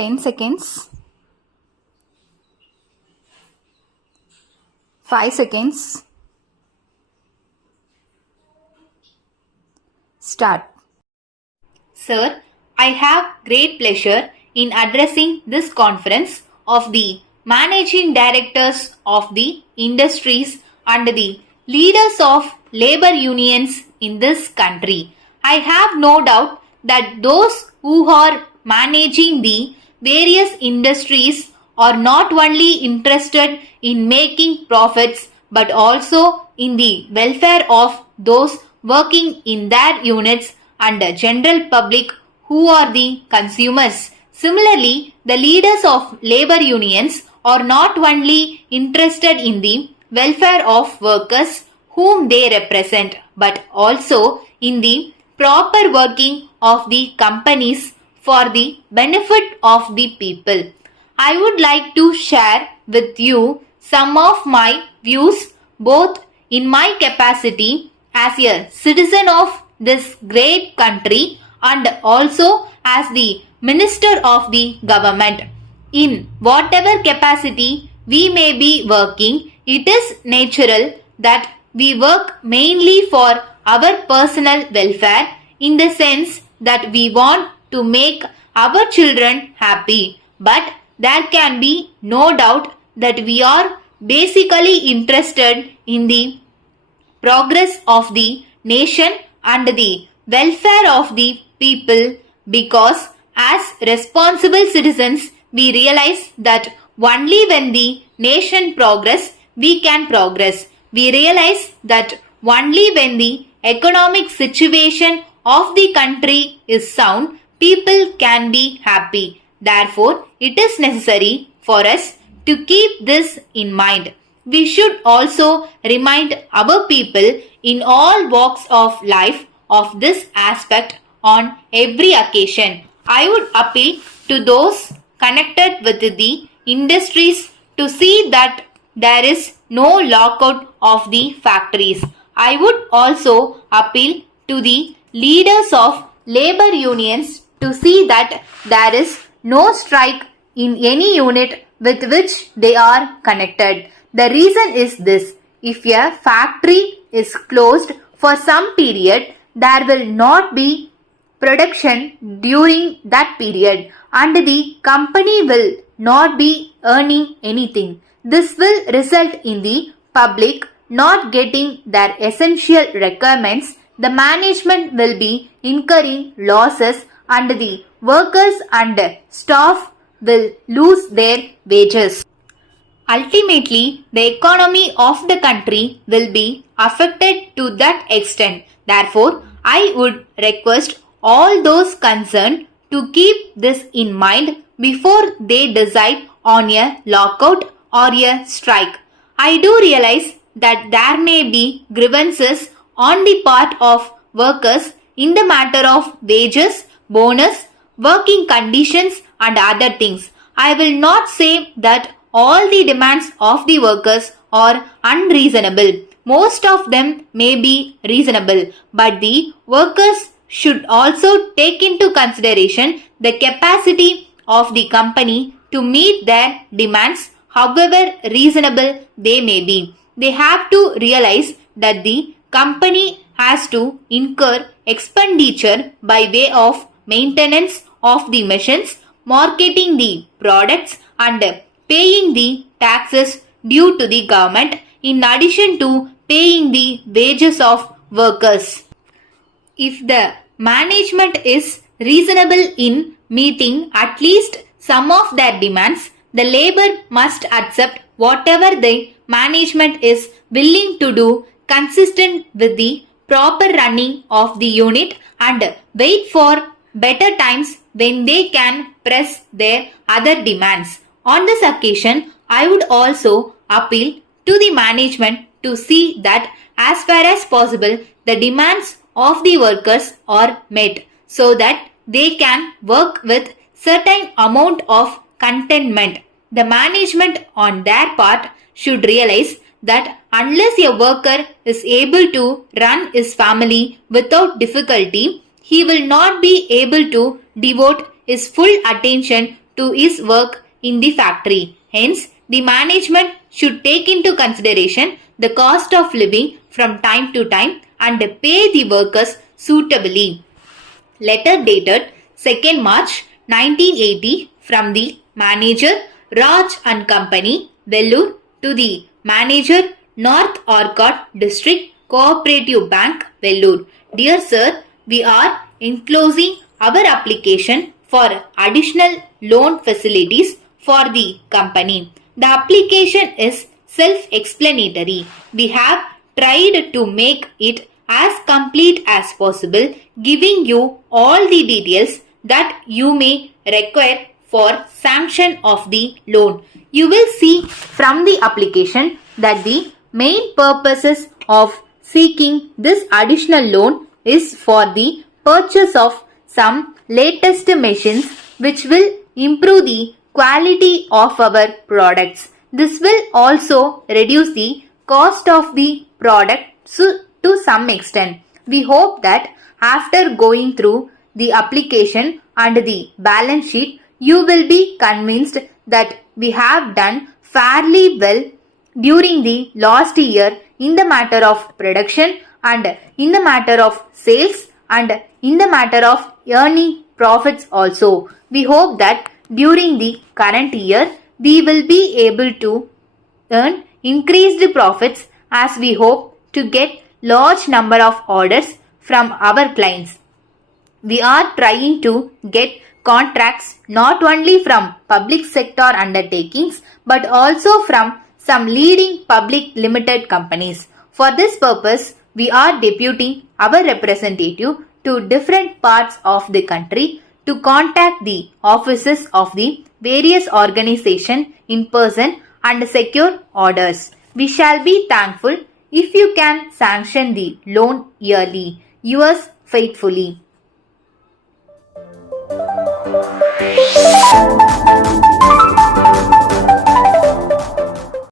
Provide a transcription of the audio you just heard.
10 seconds, 5 seconds, start. Sir, I have great pleasure in addressing this conference of the managing directors of the industries and the leaders of labor unions in this country. I have no doubt that those who are managing the various industries are not only interested in making profits but also in the welfare of those working in their units and the general public who are the consumers. Similarly, the leaders of labor unions are not only interested in the welfare of workers whom they represent but also in the proper working of the companies for the benefit of the people. I would like to share with you some of my views both in my capacity as a citizen of this great country and also as the minister of the government. In whatever capacity we may be working, it is natural that we work mainly for our personal welfare in the sense that we want to make our children happy. But there can be no doubt that we are basically interested in the progress of the nation and the welfare of the people because as responsible citizens we realize that only when the nation progress we can progress. We realize that only when the economic situation of the country is sound people can be happy. Therefore, it is necessary for us to keep this in mind. We should also remind our people in all walks of life of this aspect on every occasion. I would appeal to those connected with the industries to see that there is no lockout of the factories. I would also appeal to the leaders of labor unions to see that there is no strike in any unit with which they are connected. The reason is this: if a factory is closed for some period, there will not be production during that period and the company will not be earning anything. This will result in the public not getting their essential requirements. The management will be incurring losses and the workers and staff will lose their wages. Ultimately, the economy of the country will be affected to that extent. Therefore, I would request all those concerned to keep this in mind before they decide on a lockout or a strike. I do realize that there may be grievances on the part of workers in the matter of wages, bonus, working conditions and other things. I will not say that all the demands of the workers are unreasonable. Most of them may be reasonable, but the workers should also take into consideration the capacity of the company to meet their demands, however reasonable they may be. They have to realize that the company has to incur expenditure by way of maintenance of the machines, marketing the products and paying the taxes due to the government in addition to paying the wages of workers. If the management is reasonable in meeting at least some of their demands, the labor must accept whatever the management is willing to do consistent with the proper running of the unit and wait for better times when they can press their other demands. On this occasion, I would also appeal to the management to see that as far as possible the demands of the workers are met so that they can work with certain amount of contentment. The management on their part should realize that unless a worker is able to run his family without difficulty, he will not be able to devote his full attention to his work in the factory. Hence, the management should take into consideration the cost of living from time to time and pay the workers suitably. Letter dated 2nd March 1980 from the manager Raj and Company, Vellore, to the manager North Orchard District Cooperative Bank, Vellore. Dear Sir, we are enclosing our application for additional loan facilities for the company. The application is self-explanatory. We have tried to make it as complete as possible, giving you all the details that you may require for sanction of the loan. You will see from the application that the main purposes of seeking this additional loan is for the purchase of some latest machines which will improve the quality of our products. This will also reduce the cost of the product to some extent. We hope that after going through the application and the balance sheet, you will be convinced that we have done fairly well during the last year in the matter of production and in the matter of sales and in the matter of earning profits also. We hope that during the current year, we will be able to earn increased profits as we hope to get large number of orders from our clients. We are trying to get contracts not only from public sector undertakings but also from some leading public limited companies. For this purpose, we are deputing our representative to different parts of the country to contact the offices of the various organizations in person and secure orders. We shall be thankful if you can sanction the loan yearly. Yours faithfully.